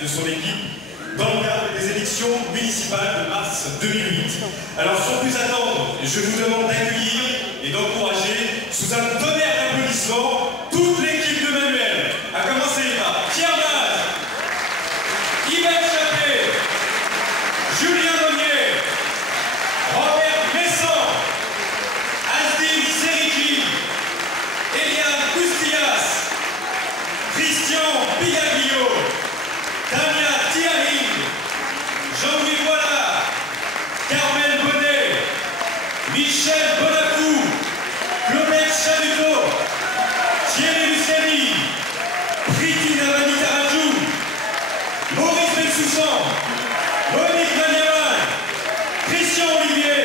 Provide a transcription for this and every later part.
de son équipe dans le cadre des élections municipales de mars 2008. Alors sans plus attendre, je vous demande d'accueillir et d'encourager sous un tonnerre d'applaudissements toute l'équipe de Manuel, à commencer par Pierre Baz, Yves Chappé, Julien Monnier, Robert Messan, Asdin Seriki, Eliane Coustillas, Christian Pigaglio, Damien Thierry, Jean-Louis Boilard, Carmel Bonnet, Michel Bonafou, Claudette Chalutot, Thierry Luciani, Priti Navani-Tarajou, Maurice Bensoussan, Monique Magnaman, Christian Olivier,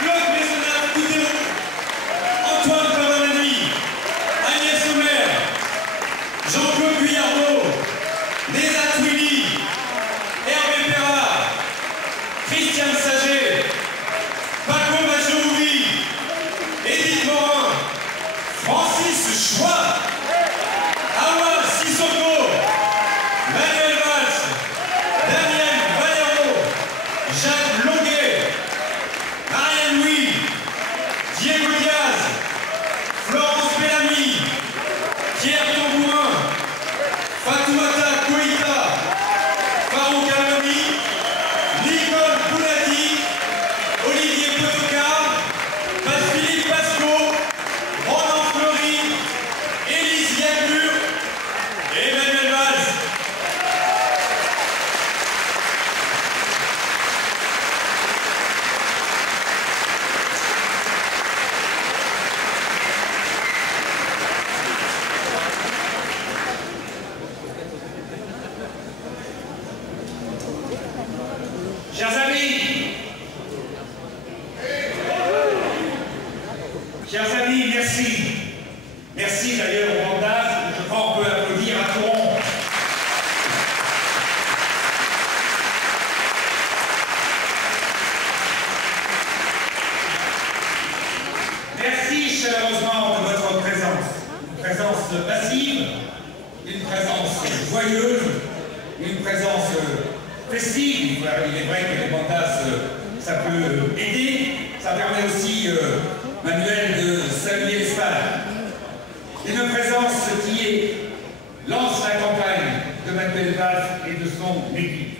Claude Maisonnat-Coutéo, Antoine Pavanani, Agnès Omer, Jean-Claude Guyardeau, Nézat Willy, Hervé Perra, Christiane Saget, Paco Majouri, Edith Morin, Francis Choix, Awa Sissoko, Manuel Valls, Daniel Valero, Jacques Longuet, Marianne Louis, Diego Diaz, Florence Bellamy, Pierre Tambourin, Fatoumata Koïta, Farouk Amami, Nicole Boulati, Olivier Potokar, Philippe Pasco, Roland Fleury, Élise Yagur et Emmanuel Valls. Chers amis, merci. Merci d'ailleurs au mandat. Je crois qu'on peut applaudir à Coron. Merci chaleureusement de votre présence. Une présence passive, une présence joyeuse, une présence festive. Il est vrai que les mandats, ça peut aider. Ça permet aussi, Manuel, de saluer l'Espagne. Une présence qui lance la campagne de Manuel Valls et de son équipe.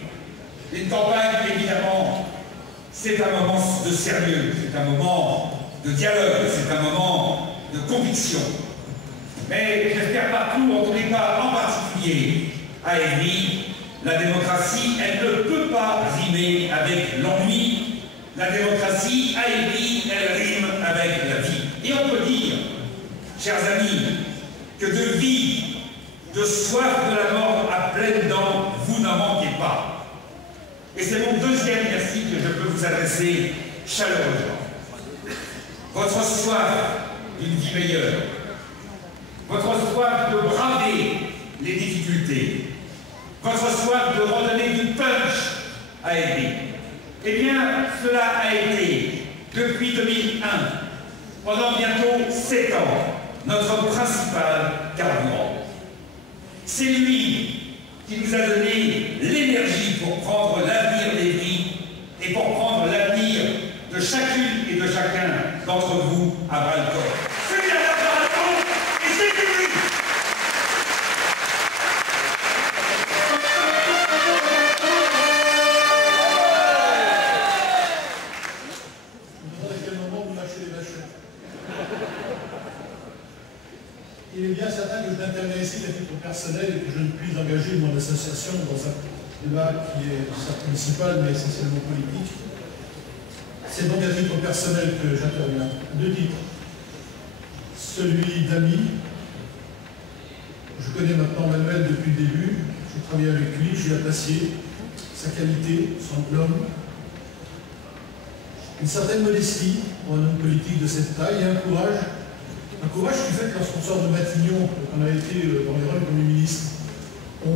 Une campagne, évidemment, c'est un moment de sérieux, c'est un moment de dialogue, c'est un moment de conviction. Mais j'espère partout, en tous les cas, en particulier à Évry, la démocratie, elle ne peut pas rimer avec l'ennui. La démocratie, à Évry, elle rime avec la vie. Et on peut dire, chers amis, que de vie, de soif de la mort à pleines dents, vous n'en manquez pas. Et c'est mon deuxième merci que je peux vous adresser chaleureusement. Votre soif d'une vie meilleure, votre soif de braver les difficultés, votre soif de redonner du punch à Évry. Eh bien, cela a été, depuis 2001, pendant bientôt 7 ans, notre principal carburant. C'est lui qui nous a donné l'énergie pour prendre l'avenir d'Évry et pour prendre l'avenir de chacune et de chacun d'entre vous à bras-le-corps. C'est bien la préparation et c'est Évry. Il est bien certain que je n'interviens ici qu'à titre personnel et que je ne puis engager mon association dans un débat qui est certes municipal mais essentiellement politique. C'est donc à titre personnel que j'interviens. Deux titres. Celui d'ami. Je connais maintenant Manuel depuis le début. J'ai travaillé avec lui, j'ai apprécié sa qualité, son homme. Une certaine modestie pour un homme politique de cette taille et un courage qui fait que lorsqu'on sort de Matignon, qu'on a été dans les rangs du Premier ministre, on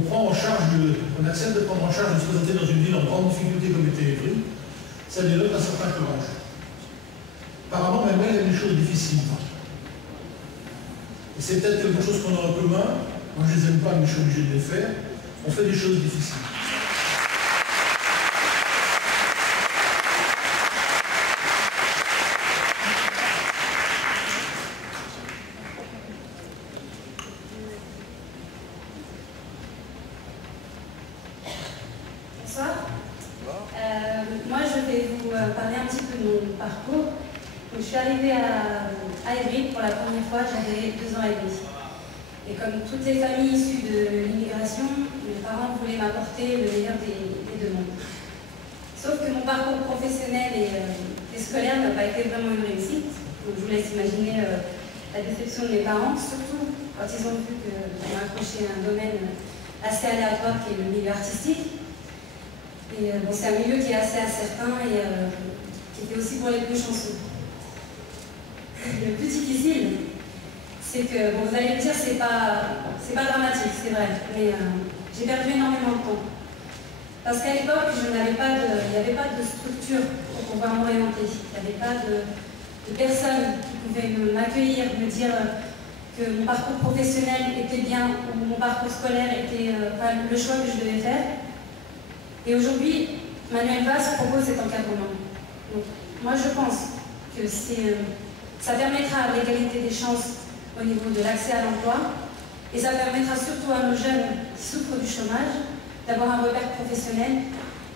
accepte de prendre en charge de se présenter dans une ville en grande difficulté comme était Évry, ça dénote un certain courage. Apparemment, Manuel a des choses difficiles. Et c'est peut-être quelque chose qu'on a en commun. Moi, je ne les aime pas, mais je suis obligé de les faire. on fait des choses difficiles. Bonsoir. Moi, je vais vous parler un petit peu de mon parcours. Donc, je suis arrivée à Évry pour la première fois, j'avais 2 ans et demi. Et comme toutes les familles issues de l'immigration, mes parents voulaient m'apporter le meilleur des 2 mondes. Sauf que mon parcours professionnel et scolaire n'a pas été vraiment une réussite. Donc, je vous laisse imaginer la déception de mes parents, surtout quand ils ont vu que j'ai accroché à un domaine assez aléatoire qui est le milieu artistique. Et bon, c'est un milieu qui est assez incertain et qui était aussi pour les plus chanceux. Le plus difficile, c'est que, bon, vous allez me dire, c'est pas dramatique, c'est vrai, mais j'ai perdu énormément de temps. Parce qu'à l'époque, il n'y avait pas de structure pour pouvoir m'orienter. Il n'y avait pas de personne qui pouvait m'accueillir, me dire que mon parcours professionnel était bien ou mon parcours scolaire était le choix que je devais faire. Et aujourd'hui, Manuel Valls propose cet encadrement. Donc, moi, je pense que ça permettra l'égalité des chances au niveau de l'accès à l'emploi et ça permettra surtout à nos jeunes qui souffrent du chômage d'avoir un repère professionnel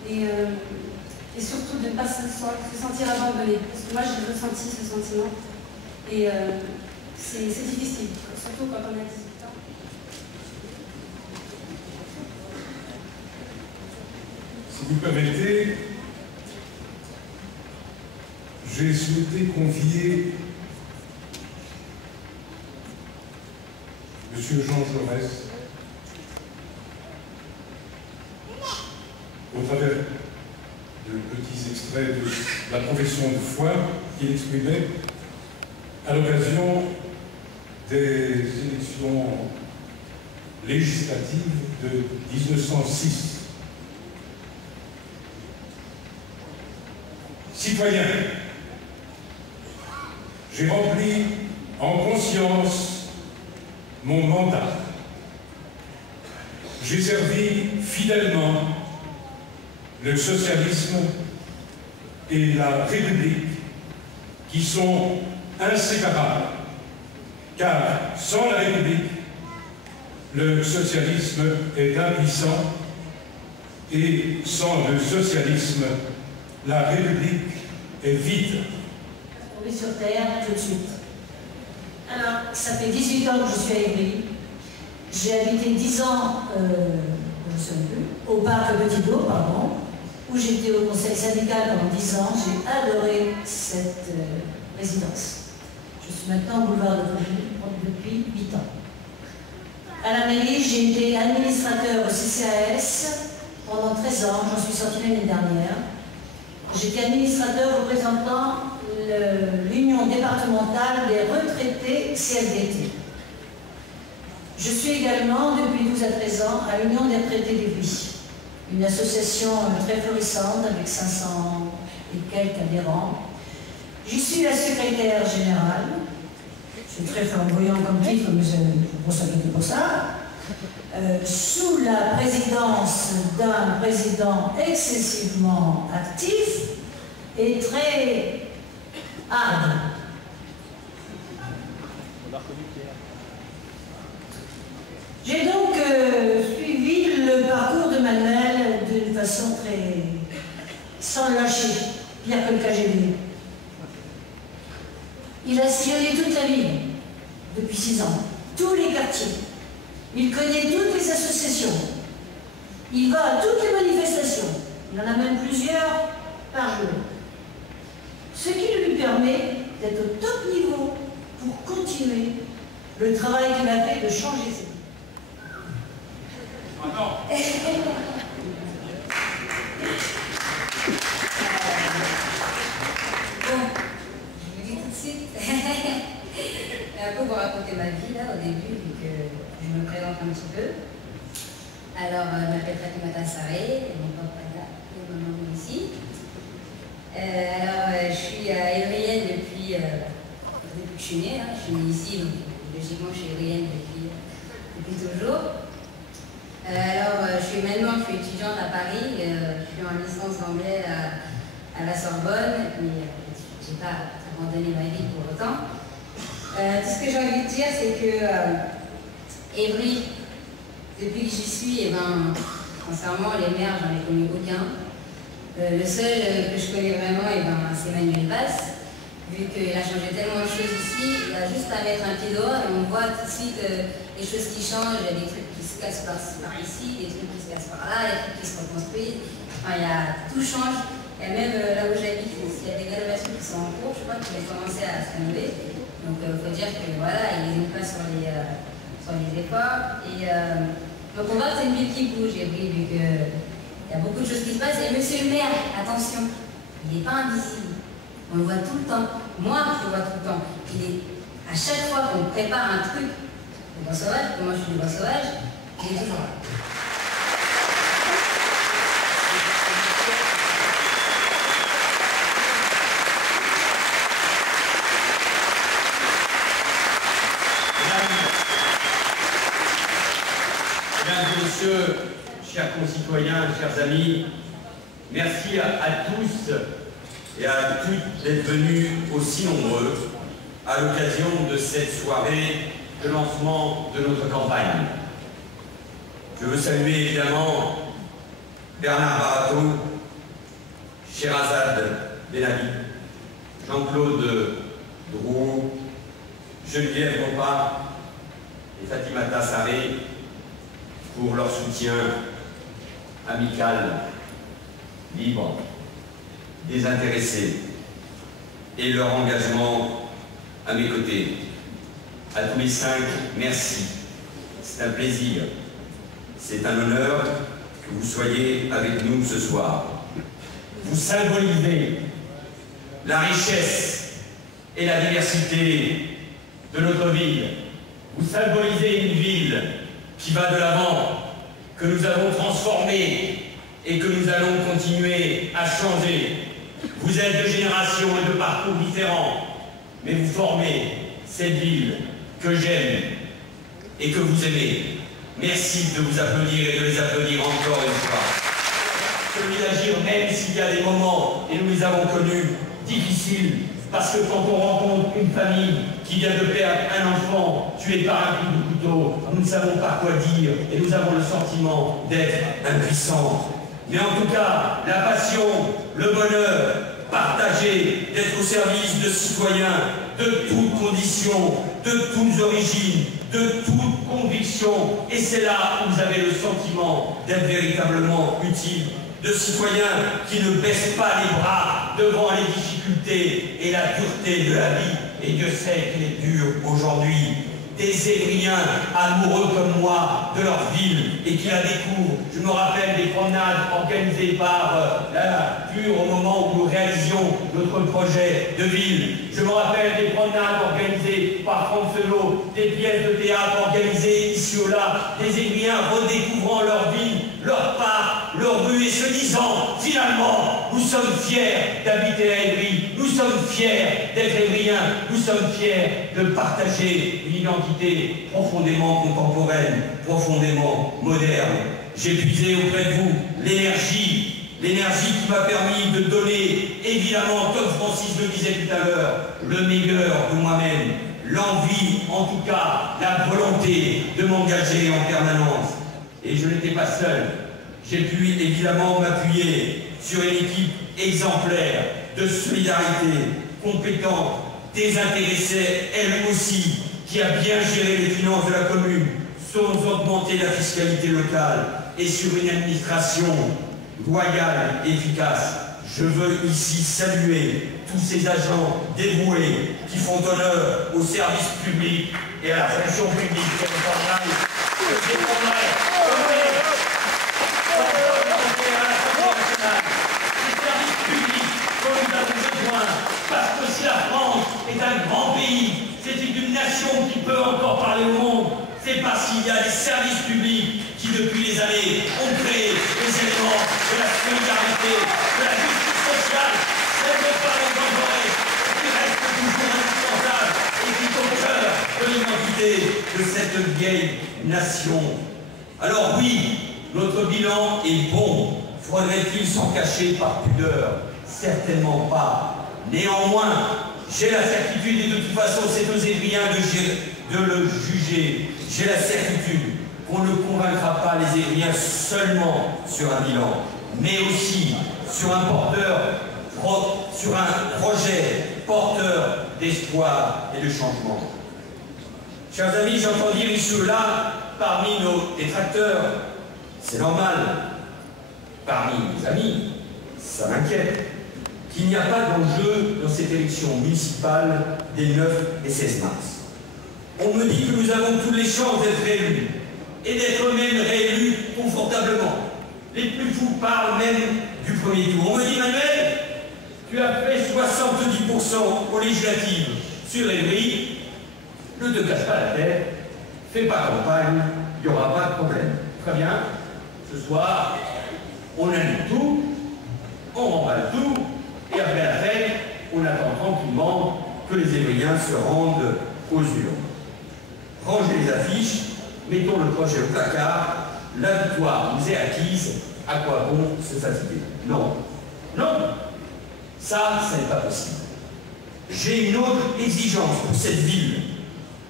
et surtout de ne pas se sentir abandonné. Parce que moi, j'ai ressenti ce sentiment et c'est difficile, surtout quand on a 18 ans. Si vous permettez, j'ai souhaité confier M. Jean Jaurès, au travers de petits extraits de la profession de foi qu'il exprimait à l'occasion des élections législatives de 1906. Citoyen, j'ai rempli en conscience mon mandat. J'ai servi fidèlement le socialisme et la République qui sont inséparables, car sans la République, le socialisme est impuissant et sans le socialisme, la République est vide. On est sur Terre tout de suite. Alors, ça fait 18 ans que je suis à Évry. J'ai habité 10 ans, au parc Petit-Dôme, où j'étais au conseil syndical pendant 10 ans. J'ai adoré cette résidence. Je suis maintenant au boulevard de Paris depuis 8 ans. À la mairie, j'ai été administrateur au CCAS pendant 13 ans. J'en suis sortie l'année dernière. J'étais administrateur représentant l'Union départementale des retraités CFDT. Je suis également, depuis 12 à 13 ans, à l'Union des retraités d'Évry, une association très florissante avec 500 et quelques adhérents. J'y suis la secrétaire générale. C'est très flamboyant comme titre, mais je ne vous inquiétez pour ça. Sous la présidence d'un président excessivement actif et très hard. J'ai donc suivi le parcours de Manuel d'une façon très... sans lâcher, pire que le KGB. Il a sillonné toute la ville depuis 6 ans, tous les quartiers. Il connaît toutes les associations. Il va à toutes les manifestations. Il en a même plusieurs par jour. Ce qui lui permet d'être au top niveau pour continuer le travail qu'il a fait de changer ses vies. Bon, je vous dis tout de suite. Je vais un peu vous raconter ma vie là au début, vu que je me présente un petit peu. Alors, je m'appelle Fatimata Saré, mon papa et mon maman ici. Je suis évrienne depuis que je suis née. Je suis née ici, donc logiquement je suis évrienne depuis toujours. Je que maintenant je suis étudiante à Paris, je suis en licence d'anglais à la Sorbonne, mais je n'ai pas abandonné ma vie pour autant. Tout ce que j'ai envie de dire, c'est que Évry, depuis que j'y suis, et ben, sincèrement, les maires, j'en ai connu aucun. Le seul que je connais vraiment, c'est Manuel Valls. Vu qu'il a changé tellement de choses ici, il a juste à mettre un pied dehors et on voit tout de suite les choses qui changent. Il y a des trucs qui se cassent par ici, des trucs qui se cassent par là, des trucs qui se reconstruisent. Enfin, tout change. Et même là où j'habite, il y a des rénovations qui sont en cours, je crois, qui vont commencer à se rénover. Donc il faut dire que voilà, ils n'hésitent pas sur les efforts. Et donc on voit que c'est une ville qui bouge, vu qu'il y a beaucoup de choses qui se passent. Et monsieur le maire, attention, il n'est pas invisible. On le voit tout le temps. Moi, je le vois tout le temps. À chaque fois qu'on prépare un truc au Bois Sauvage, moi je suis du Bois Sauvage, il est toujours là. Mesdames et messieurs, chers concitoyens, chers amis, merci à tous et à toutes d'être venus aussi nombreux à l'occasion de cette soirée de lancement de notre campagne. Je veux saluer évidemment Bernard Barato, Sherazade Benabi, Jean-Claude Drouot, Geneviève Bompard et Fatimata Sarré pour leur soutien amical, libre, désintéressés et leur engagement à mes côtés. À tous les 5, merci. C'est un plaisir, c'est un honneur que vous soyez avec nous ce soir. Vous symbolisez la richesse et la diversité de notre ville. Vous symbolisez une ville qui va de l'avant, que nous avons transformée et que nous allons continuer à changer. Vous êtes de générations et de parcours différents, mais vous formez cette ville que j'aime et que vous aimez. Merci de vous applaudir et de les applaudir encore une fois. Celui d'agir, même s'il y a des moments, et nous les avons connus, difficiles, parce que quand on rencontre une famille qui vient de perdre un enfant tué par un coup de couteau, nous ne savons pas quoi dire et nous avons le sentiment d'être impuissants. Mais en tout cas, la passion, le bonheur, partager, d'être au service de citoyens de toutes conditions, de toutes origines, de toutes convictions. Et c'est là où vous avez le sentiment d'être véritablement utile, de citoyens qui ne baissent pas les bras devant les difficultés et la dureté de la vie. Et Dieu sait qu'il est dur aujourd'hui. Des Évriens amoureux comme moi de leur ville et qui la découvrent. Je me rappelle des promenades organisées par la Pure au moment où nous réalisions notre projet de ville. Je me rappelle des promenades organisées par Francelot, des pièces de théâtre organisées ici ou là, des Évriens redécouvrant leur ville, leur parc, leur rue et se disant finalement nous sommes fiers d'habiter à Évry, nous sommes fiers d'être Évriens, nous sommes fiers de partager une identité profondément contemporaine, profondément moderne. J'ai puisé auprès de vous l'énergie qui m'a permis de donner, évidemment, comme Francis le disait tout à l'heure, le meilleur de moi-même, l'envie, en tout cas, la volonté de m'engager en permanence. Et je n'étais pas seul. J'ai pu évidemment m'appuyer sur une équipe exemplaire de solidarité, compétente, désintéressée, elle aussi, qui a bien géré les finances de la commune, sans augmenter la fiscalité locale et sur une administration loyale et efficace. Je veux ici saluer tous ces agents dévoués qui font honneur au service public et à la fonction publique territoriale. Parce que si la France est un grand pays, c'est une nation qui peut encore parler au monde, c'est parce qu'il y a des services publics qui depuis les années ont créé les éléments de la solidarité, de la justice sociale, celle de pas incorporée, qui reste toujours indispensable et qui est au cœur de l'identité de cette vieille nation. Alors oui, notre bilan est bon. Faudrait-il s'en cacher par pudeur? Certainement pas. Néanmoins, j'ai la certitude, et de toute façon c'est aux Évriens de le juger, j'ai la certitude qu'on ne convaincra pas les Évriens seulement sur un bilan, mais aussi sur un projet porteur d'espoir et de changement. Chers amis, j'entends dire ici ou là, parmi nos détracteurs, c'est normal, parmi mes amis, ça m'inquiète, qu'il n'y a pas d'enjeu dans cette élection municipale des 9 et 16 mars. On me dit que nous avons toutes les chances d'être réélus, et d'être même réélus confortablement. Les plus fous parlent même du premier tour. On me dit, Manuel, tu as fait 70% aux législatives sur Évry, ne te casse pas la tête, fais pas campagne, il n'y aura pas de problème. Très bien, ce soir, on annule tout, on remballe tout, et après la fête, on attend tranquillement que les Évriens se rendent aux urnes. Rangez les affiches, mettons le projet au placard, la victoire nous est acquise, à quoi bon se fatiguer? Non, non, ça n'est pas possible. J'ai une autre exigence pour cette ville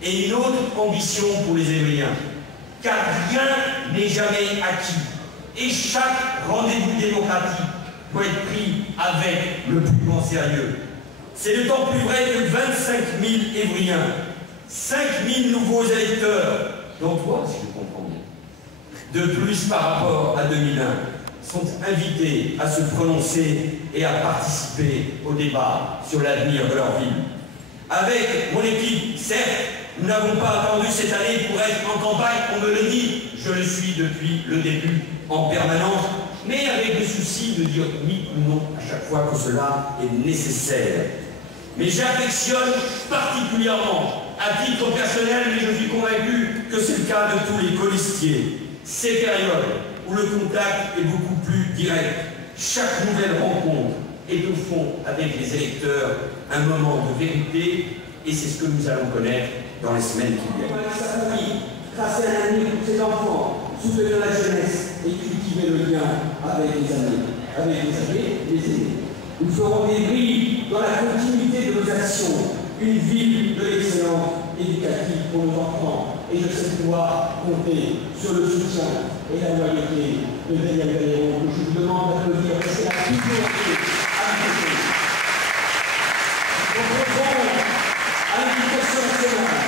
et une autre ambition pour les Évriens, car rien n'est jamais acquis et chaque rendez-vous démocratique doit être pris avec le plus grand sérieux. C'est d'autant plus vrai que 25 000 Évriens, 5 000 nouveaux électeurs, dont toi, si je comprends bien, de plus par rapport à 2001, sont invités à se prononcer et à participer au débat sur l'avenir de leur ville. Avec mon équipe, certes, nous n'avons pas attendu cette année pour être en campagne, on me le dit, je le suis depuis le début en permanence, mais avec le souci de dire oui ou non à chaque fois que cela est nécessaire. Mais j'affectionne particulièrement, à titre personnel, mais je suis convaincu que c'est le cas de tous les colistiers, ces périodes où le contact est beaucoup plus direct. Chaque nouvelle rencontre est au fond avec les électeurs un moment de vérité, et c'est ce que nous allons connaître dans les semaines qui viennent. Sa famille, tracer un avenir pour ses enfants, soutenir la jeunesse et cultiver le lien avec les aînés, les aînés. Nous ferons des brilles dans la continuité de nos actions, une ville de l'excellence éducative pour nos enfants, et je sais pouvoir compter sur le soutien et la loyauté de Daniel Galéron, que je vous demande d'applaudir, parce qu'elle a toujours été à côté. Nous proposons à l'éducation nationale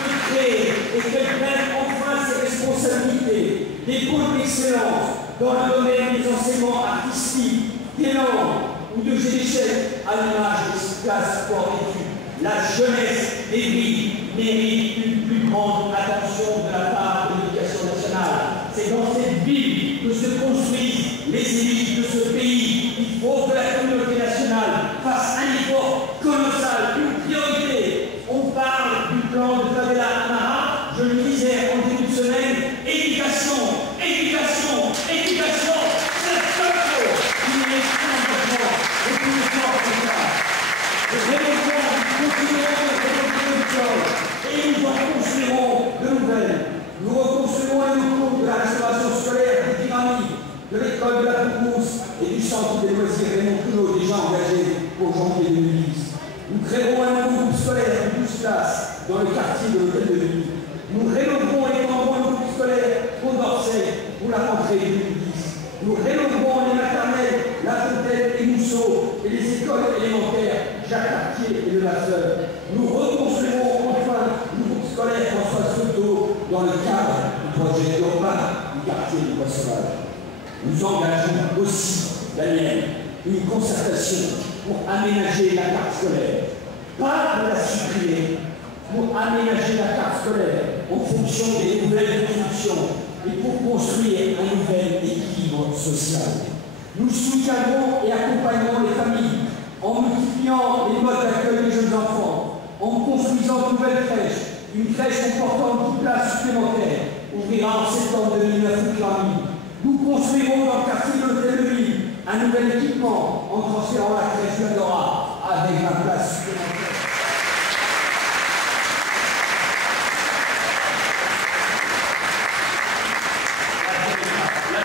de créer et qu'elle prenne enfin ses responsabilités, des pôles d'excellence dans le domaine des enseignements artistiques, des langues ou de GDC à l'image des classes sport-études. La jeunesse des villes mérite une plus grande attention de la part de l'éducation nationale. C'est dans cette ville que se construisent les élites de ce pays. Il faut que la communauté nationale fasse un effort colossal, une priorité. On parle du plan de Fabella Amara, je le disais en début de semaine, éducation, éducation, éducation, c'est la seule chose qui mérite un engagement et plus de force que ça. Et nous en construirons de nouvelles. Nous reconstruirons les locaux de la restauration scolaire des pyramides, de l'école de la Poucousse et du centre des loisirs Raymond Queneau, déjà engagé pour janvier 2010. Nous créerons un nouveau groupe scolaire de 12 classes dans le quartier de l'hôtel de ville. Nous rénoverons et étendrons le groupe scolaire Condorcet pour la rentrée 2010. Nous rénoverons les maternelles, La Fontaine et Mousseau et les écoles élémentaires Jacques Cartier et Le Lasseur. Nous reconstruirons enfin le groupe scolaire François Soto dans le cadre du projet urbain du quartier du Bois-Sauvage. Nous engageons aussi, Daniel, une concertation pour aménager la carte scolaire. Pas pour la supprimer, pour aménager la carte scolaire en fonction des nouvelles constructions et pour construire un nouvel équilibre social. Nous soutiendrons et accompagnerons les familles en multipliant les modes d'accueil des jeunes enfants, en construisant de nouvelles crèches. Une crèche comportant 10 places supplémentaires ouvrira en septembre 2009 au Clammy. Nous construirons dans le quartier de l'hôtel de ville un nouvel équipement en transférant la crèche d'Adora avec 20 places supplémentaires. La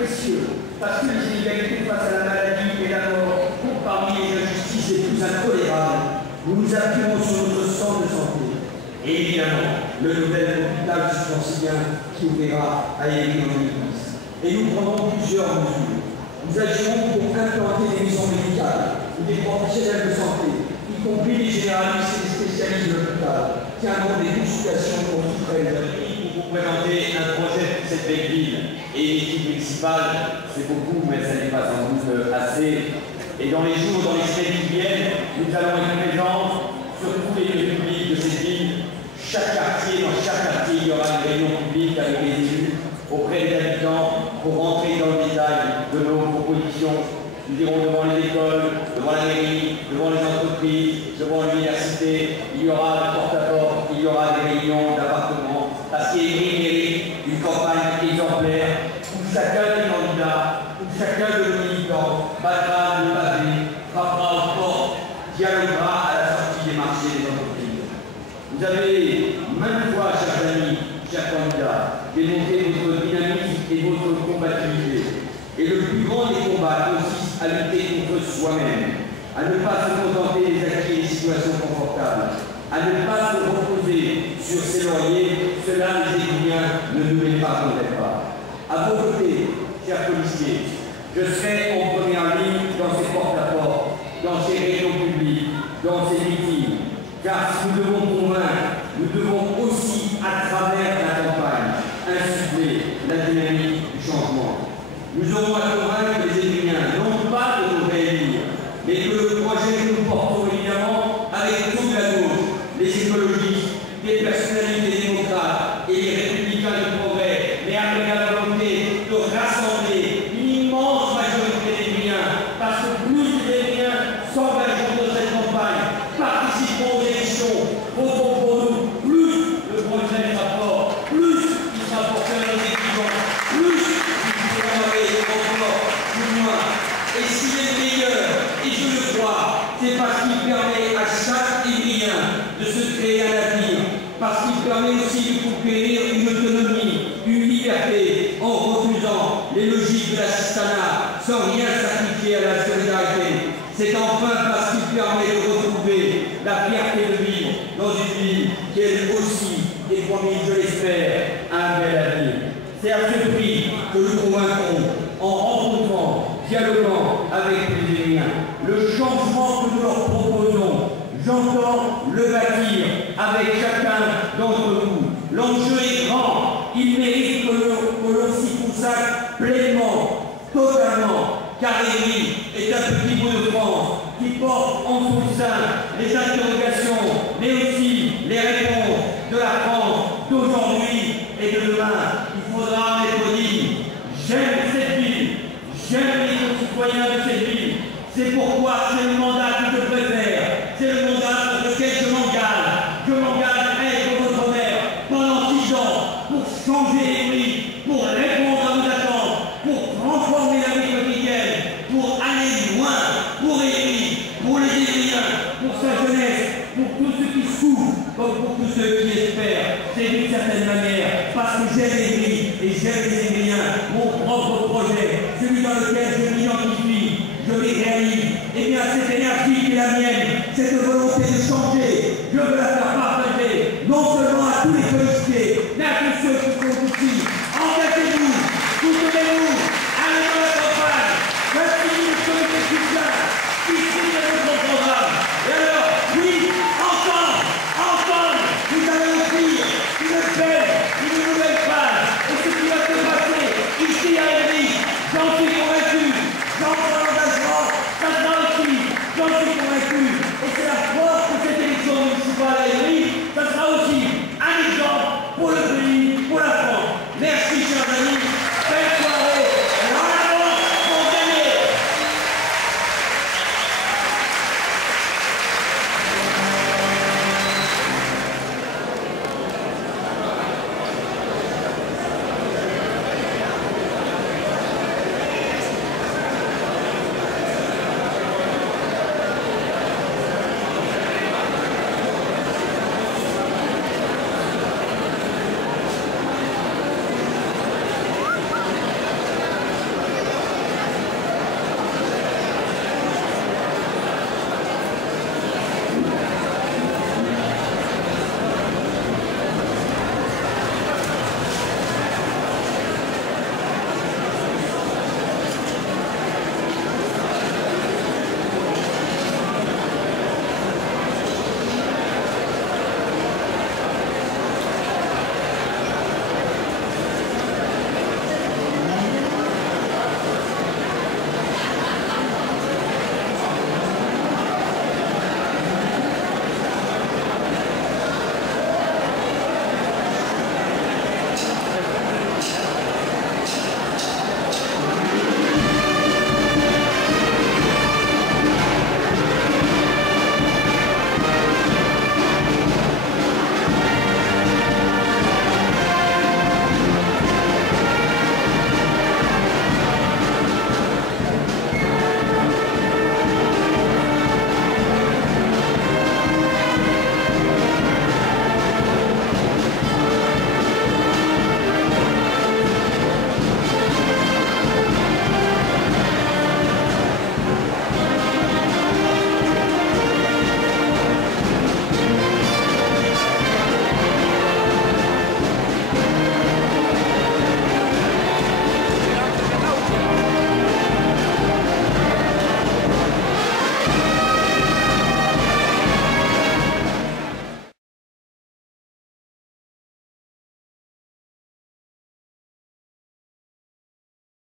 précieux, parce que les inégalités face à la maladie et la mort comptent parmi les injustices les plus intolérables. Nous nous appuyons sur notre centre de santé. Et évidemment, le nouvel hôpital francilien qui ouvrira à Évry en 2010. Et nous prenons plusieurs mesures. Nous agirons pour implanter des maisons médicales où des professionnels de santé, y compris les généralistes et les spécialistes de l'hôpital, tiendront des consultations pour tout près. Pour vous présenter un projet pour cette belle ville et l'équipe municipale, c'est beaucoup, mais ça n'est pas sans doute assez. Et dans les jours, dans les semaines qui viennent, nous allons être présents sur tous les lieux publics de cette ville. Chaque quartier, dans chaque quartier, il y aura une réunion publique avec les élus, auprès des habitants, pour rentrer dans le détail de nos propositions. Nous irons devant les écoles, devant la mairie, devant les entreprises, devant l'université. Il y aura des porte-à-porte, il y aura des réunions d'appartements, parce qu'Évry mérite une campagne exemplaire où chacun des candidats, où chacun de nos militants battra le pavé, frappera aux portes, dialoguera à la sortie des marchés des entreprises. Vous avez maintes fois, chers amis, chers candidats, démontré votre dynamisme et votre combativité. Et le plus grand des combats consiste à lutter contre soi-même, à ne pas se contenter des acquis et des situations confortables, à ne pas se reposer sur ses lauriers. Cela, les Évriens, ne nous les pardonneraient pas. À vos côtés, chers policiers, je serai en première ligne dans ces porte-à-porte, dans ces réunions publiques, dans ces meetings. Car si nous devons convaincre, nous devons aussi, à travers la campagne, insuffler la dynamique du changement. Nous aurons à convaincre les Évriens, non pas de nous réélire, mais que le projet que nous portons évidemment avec toute la gauche, les écologistes, les personnalités démocrates et les républicains du progrès, mais avec la volonté de rassembler une immense majorité d'Évriens, parce que plus d'Évriens s'engageront dans cette campagne, participeront aux élections, voteront pour nous, plus le projet sera fort, plus il sera porté à nos exigences, plus il pourra aller encore plus loin. Et s'il est meilleur, et je le crois, c'est parce qu'il permet à chaque Évrien de se créer un avenir, parce qu'il permet aussi de conquérir une autonomie, une liberté, en refusant les logiques de l'assistanat, sans rien sacrifier à la solidarité. C'est enfin parce qu'il permet de retrouver la fierté de vivre dans une ville qui elle aussi est promise, je l'espère, un bel avenir. C'est à ce prix que nous convaincrons, en rencontrant, dialoguant avec les Évriens. Le changement que nous leur proposons, j'entends le bâtir avec chacun d'entre vous. L'enjeu est grand, il mérite que l'on s'y consacre pleinement, totalement, car Évry est un petit bout de France qui porte en son sein les interrogations, mais aussi les réponses de la France d'aujourd'hui et de demain. Il faudra être digne. J'aime cette ville, j'aime les concitoyens de cette ville. C'est pourquoi c'est le mandat que je préfère, c'est le mandat pour lequel je m'engage. Je m'engage à être votre maire pendant 6 ans pour changer Évry, pour répondre à vos attentes, pour transformer la vie quotidienne, pour aller loin, pour Évry, pour les Évriens, pour sa jeunesse, pour tous ceux qui souffrent, comme pour tous ceux qui espèrent. C'est d'une certaine manière, parce que j'aime Évry et j'aime les Évriens, mon propre projet, celui dans lequel je m'identifie, je les réalise. Et bien cette énergie qui est la mienne, cette volonté de changer, je veux la faire partager